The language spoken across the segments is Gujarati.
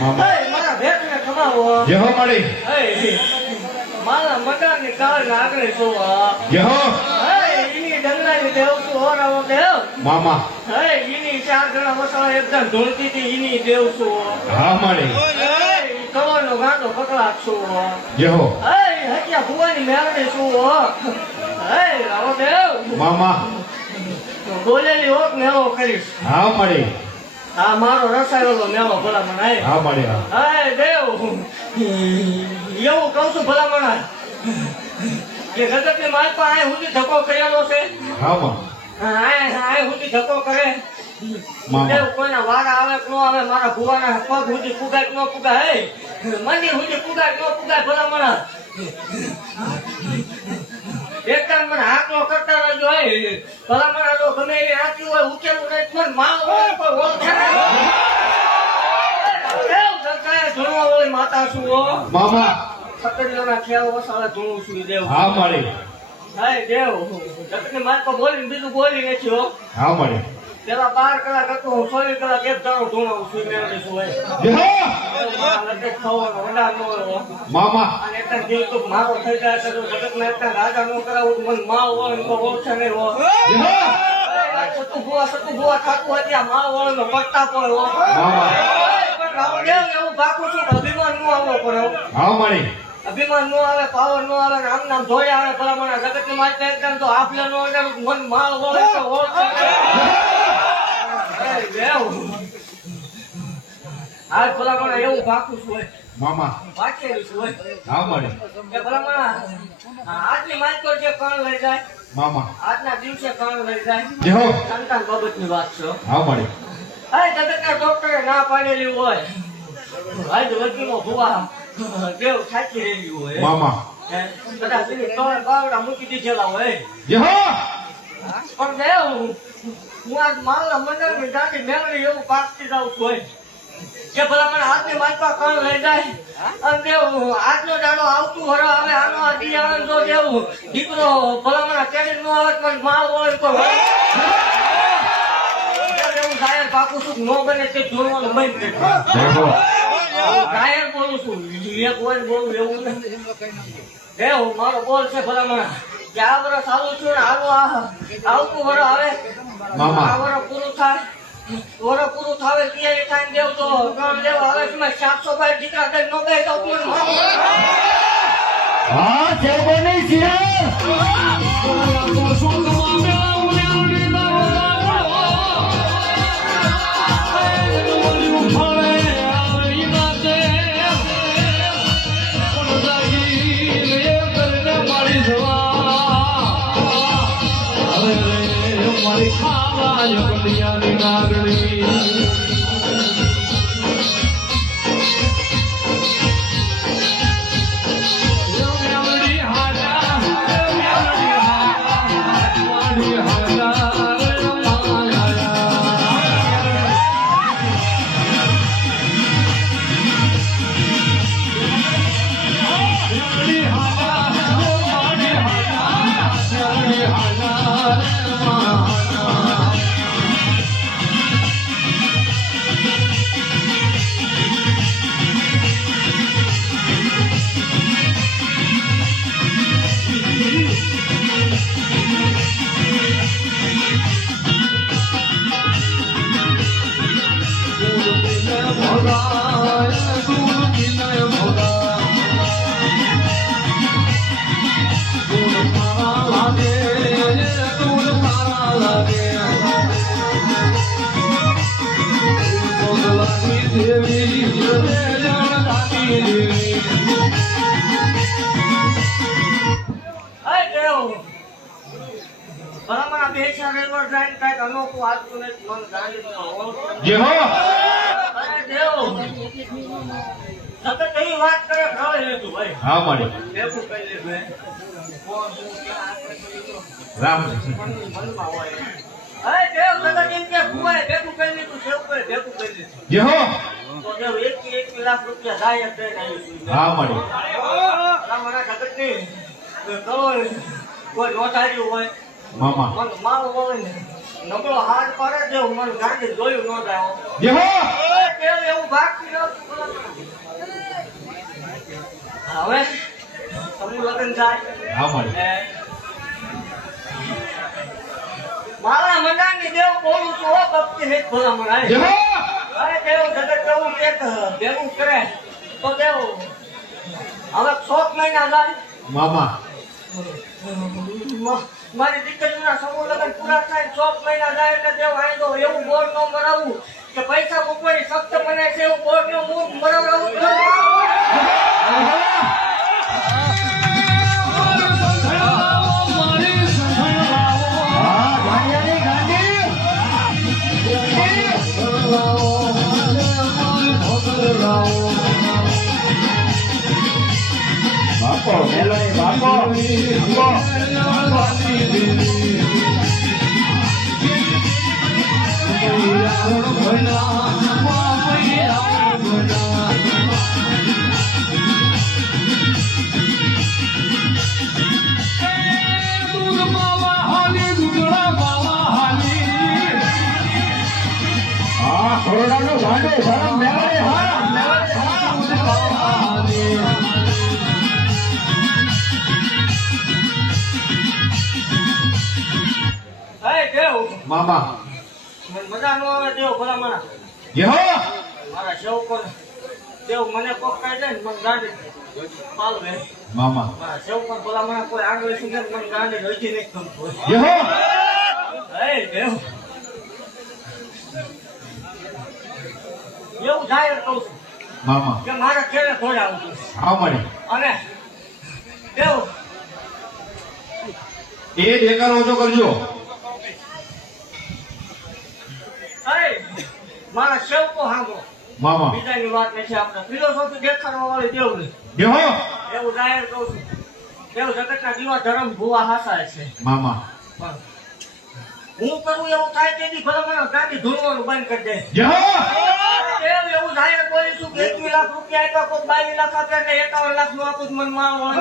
મારા ભેટને કમાવો જેહો મળી મારા મકાનની કાળ આગળ જોવા જેહો એની ડંગરાની દેવ છું ઓરાવો દેવ મામા એની 4 જણા મસાલા એકદમ ઢોળતી હતી એની દેવ છું હા મળી કવરનો ગાંડો પકડા છું જેહો હત્યા ભુવાની મેળવી છું રાવો દેવ મામા બોલેલી હોક મેળો કરીશ હા મળી આ મારો રસાયેલો મેળો ભલામણ હા મળી દેવ એવું કહું છું ભલામણ કે ગજબની માલ પર આ સુધી ધક્કો કરેલો છે હા માં આ સુધી ધક્કો કરે મામા દેવ કોઈના વારા આવે કે ન આવે મારા ભુવાના પગ સુધી પુગાય કે ન પુગાય મંદિર સુધી પુગાય કે ન પુગાય ભલામણ એકદમ મને હાકલો કરતા રહેજો ભલામણ તો ગમે એ આંચી હોય ઉકેલું નહીં પણ માલ હોય પણ ઓળખે નહીં માતા છું મામા સકડીઓના ખેલ વસાવા ધૂણું છું દેવ હા મળી હાય દેવ જગતની માલ પર બોલીને બીજું બોલી નથી હો હા મળી પેલા 12 કલાક હતો હું 16 કલાક એક દાડો ધૂણાવું છું મેળવી છું મામા અને એક દિલ તો મારો થઈ જાય તો જગતના એક રાજા નો કરાવું મને માલ હોય તો ઓળખે નહીં હો સતુ ભુવા થતું હોય ત્યાં માલ વાળો નો પટ્ટા પર હો પણ રામ દેવ એવું બાકું છું અભિમાન નો આવવો પડે હા મળી અભિમાન નો આવે પાવર નો આવે આમ નામ ધોઈ આવે ભલામણ જગત ની માલ એકદમ તો આપલે નો મન માલ હોય તો ઓળખે આજ ભલામણ એવું બાકું છું મામા વાંચેલું છું હા મળી કે ભલામણ આજની માલ પર જે કણ લઈ જાય મામા આજના દિવસે કણ લઈ જાય જેહો સંતાન બાબતની વાત છે હા મળી જગતના ડોક્ટરે ના પાડેલી હોય આજ વકીલો ભુવા દેવ સાચી રહેલી હોય મામા કદાચ એની તોય બાવડા મૂકી દીધેલા હોય જેહો પણ દેવ હું આજ મારા મંડળની દાંડી મેળવી એવું પાકતી જાઉં છું હોય કે ભલામણ આજની માલપા કણ લઈ જાય અને દેવ આજનો દાડો આવતું હરો આવે આનો આદી આવે તો દેવ દીકરો ભલામણ તેડી નો આવે પણ માલ હોય તો એવું જાહેર પાકું છું નો બને તે જોવાનું બંધ કરી જાહેર બોલું છું એક હોય બોલું એવું નથી દેવ મારો બોલ છે ભલામણ કે આ વર્ષ આવું છું ને આવતું વરો આવે મામા આ વરો પૂરું થાય વરો પૂરું થાવે ત્યારે ટાઈમ દેવ તો ગણ લેવ આવે છે 700 દીકરા દઈ નો બે તો હા છે બને છે અનોખું આજતું નથી મન ગાંડી જેહો સતત એવી વાત કરે ખરે લેતું ભાઈ હા મળી ભેગું કરી લે રામ મનમાં હોય અરે દેવ સતત એમ કે ભુવાએ ભેગું કરી લીધું સેવ કરે ભેગું કરી લીધું જેહો તો દેવ 1 લાખ રૂપિયા જાય ટ્રેન આવી હા મળી રામના જગત ની કરો કોઈ રોટાડ્યું હોય મામા માલ હોય ને નબળો હાથ પડે છે મને ગાંધી જોયું ન જાય હો. જે હો કેમ એવું ભાગતી નહોતું ભલા માણસ. હવે સમૂહ લગ્ન થાય હા મળી એ મારા મનાની દેવ બોલું છું હો ભક્તિ હે ભલા મને જે હો અરે દેવ જગત કેવું કે ભેગું કરે તો દેવ હવે 6 મહિના જાય મામા મારી દીકરીના સમૂહ લગ્ન પૂરા થાય 6 મહિના જાય એટલે દેવ આઈ તો એવું બોર ન મરાવું કે પૈસા મૂકવાની સખ્ત મને છે એવું બોર નું મુખ મરાવડાવું બાપો મેલોડી બાપો હા કોરોનાનો ભાંડો ધરમ મેલોડી હા મેલોડી હા હે દેવ મામા મને મજા ન આવે દેવ ભલા મારા જે હો મારા શેવ પર દેવ મને કોક કહી દે ને મને ગાંડી પાલવે મામા મારા શેવ પર ભલા મારા કોઈ આગળ સુધી મને ગાંડી રજી નહીં ગમતું જે હો હે દેવ એવું જાય કહું છું મામા કે મારા ખેડે થોડા આવતું હા મળી અને દેવ એ દેખાડો ઓછો કરજો હે મારા શેવકો સાંભળો મામા બીજાની વાત નથી આપણે ફિલોસોફી દેખાડવા વાળી દેવ નહીં જે હો એવું જાહેર કહું છું દેવ જગતના દીવા ધર્મ ભૂવા હાસાય છે મામા પણ હું કરું એવું થાય તેથી ભલે મને ગાંધી ધૂળવાનું બંધ કરી દે જે હો દેવ એવું જાહેર બોલીશું કે 21 લાખ રૂપિયા આપ્યા કોઈ 22 લાખ આપ્યા ને 51 લાખ નું આપું મને મારવાનું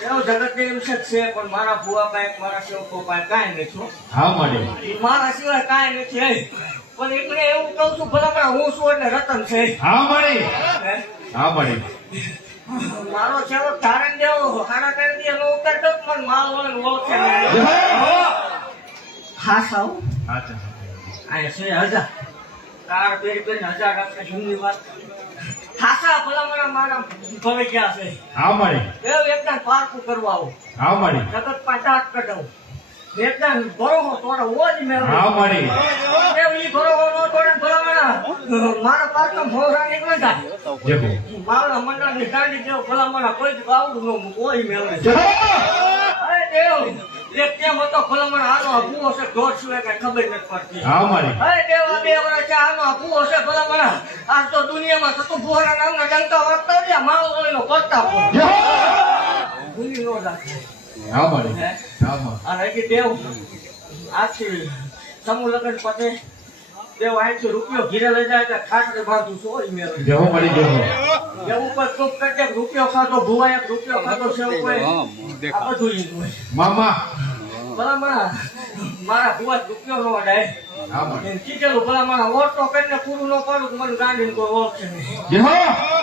એવું જગત ને એમ છે પણ મારા ભૂવા પાસે મારા સેવકો પાસે કાંઈ નથી હો. હા મળી મારા સિવાય કાંઈ નથી હે. પણ એમને એવું કહું છું ભલા હું છું એટલે રતન છે હા મળી હે? હા મળી મારો સેવક ધારણ દેવો ખાના કરી દે એનો ઉત્તર તો પણ માલ વળે ઓળખે જે નહીં. હો હા સાવ અચ્છા આ છે 1000 કાર પેરી પેરી 1000 આપે જૂની વાત ખાસા ભલા મારા ભવે ગયા છે હા મળી એવું એકદમ પારકું કરવા આવું હા મળી જગત પાંચ હાથ કઢાવું એકદમ ભરોહો તોડે ઓજ મેળવે હા મળી એવું ઈ ભરોહો નો તોડે ભલા મારા પાછળ ભોરા નીકળે જાય જે હો મારા મંડળની ગાંડી જેવો ભલા કોઈ જ બાવડું ન કોઈ મેળવે જે હો અરે દેવ એક કેમ હતો ભલા આનો ભૂવો છે ઢોર સિવાય કઈ ખબર નથી પડતી હા મળી અરે દેવ આ 2 વર્ષ છે આનો ભૂવો છે ભલા આ તો દુનિયામાં થતું ભૂરા નામના ડંકા વાગતા રહ્યા માવો વળીનો કરતા જે હો ભૂલી નો રાખે હા મળી હા મળી અને હજી દેવ આથી સમૂહ લગ્ન પતે દેવ અહીંથી રૂપિયો ઘીરે લઈ જાય એટલે ખાટલે બાંધું છું ઓય મેળવે જે હો મળી જે હો એવું કોઈ ચૂપ કરી દે રૂપિયો ખાધો ભૂવા એક રૂપિયો ખાધો છે એવું કોઈ આ બધું ઈ હોય મામા ભલા મારા ભૂવા રૂપિયો નો વડાય હા મળી એને કીધેલું ભલા ઓટો કરીને પૂરું ન કરું તો મને ગાંડીને કોઈ ઓળખે નહીં જે હો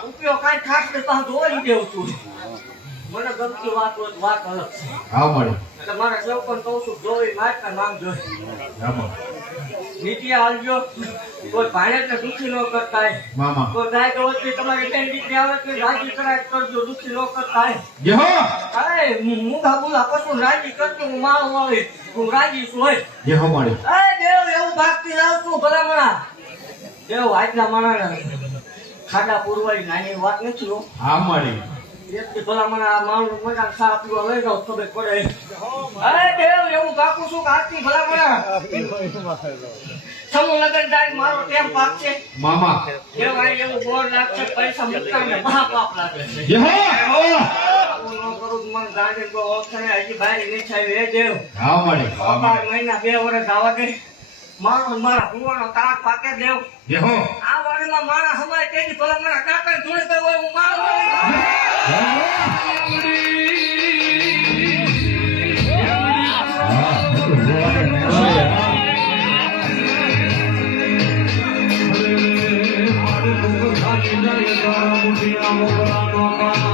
રૂપિયો કાંઈ ખાટલે બાંધું ઓય દેવું છું મને ગમતી વાત હોય તો વાત અલગ છે હા મળી એટલે મારા સેવકોને કહું છું જોઈ માગતા માંગજો હા મળી નીતિ આવજો કોઈ ભાણેજને દુઃખી ન કરતા મામા કોઈ ગાય તો વચ્ચે તમારી બેન દીકરી આવે તો રાજી કરાય કરજો દુઃખી ન કરતા જે હો અરે મૂંગા બુલા પશુ રાજી કરજો હું માળ વાળી હું રાજી છું હોય જે હો મળી અરે દેવ એવું ભાગતી જાવ છું ભલામણા દેવ આજના માણા ખાડા પૂરવાની નાની વાત નથી હો હા મળી એકથી ભલામણા આ માણસ મજા સાફ પીવા લઈ જાવ ખબર પડે અરે દેવ એવું ભાગું છું કે આજથી ભલામણા સમૂહ લગન જાય મારો ટેમ પાક છે મામા દેવ આ એવું બોર લાગશે પૈસા મૂકતા ને મહાપાપ લાગે છે જે હો આવું ન કરું તો મને ગાંડી કોઈ ઓળખે નહીં. હજી બહાર નહીં આવી એ દેવ હા મળી હા મળી 12 મહિના 2 વર્ષ આવવા દે મારા ભૂવાનો તાક પાકે દેવ જે હો આ વાડીમાં મારા હમાય તેની ભલા મારા કાકા જોડે તો હોય હું મારો જાય તારા મુઠીના મોકળાનો કાન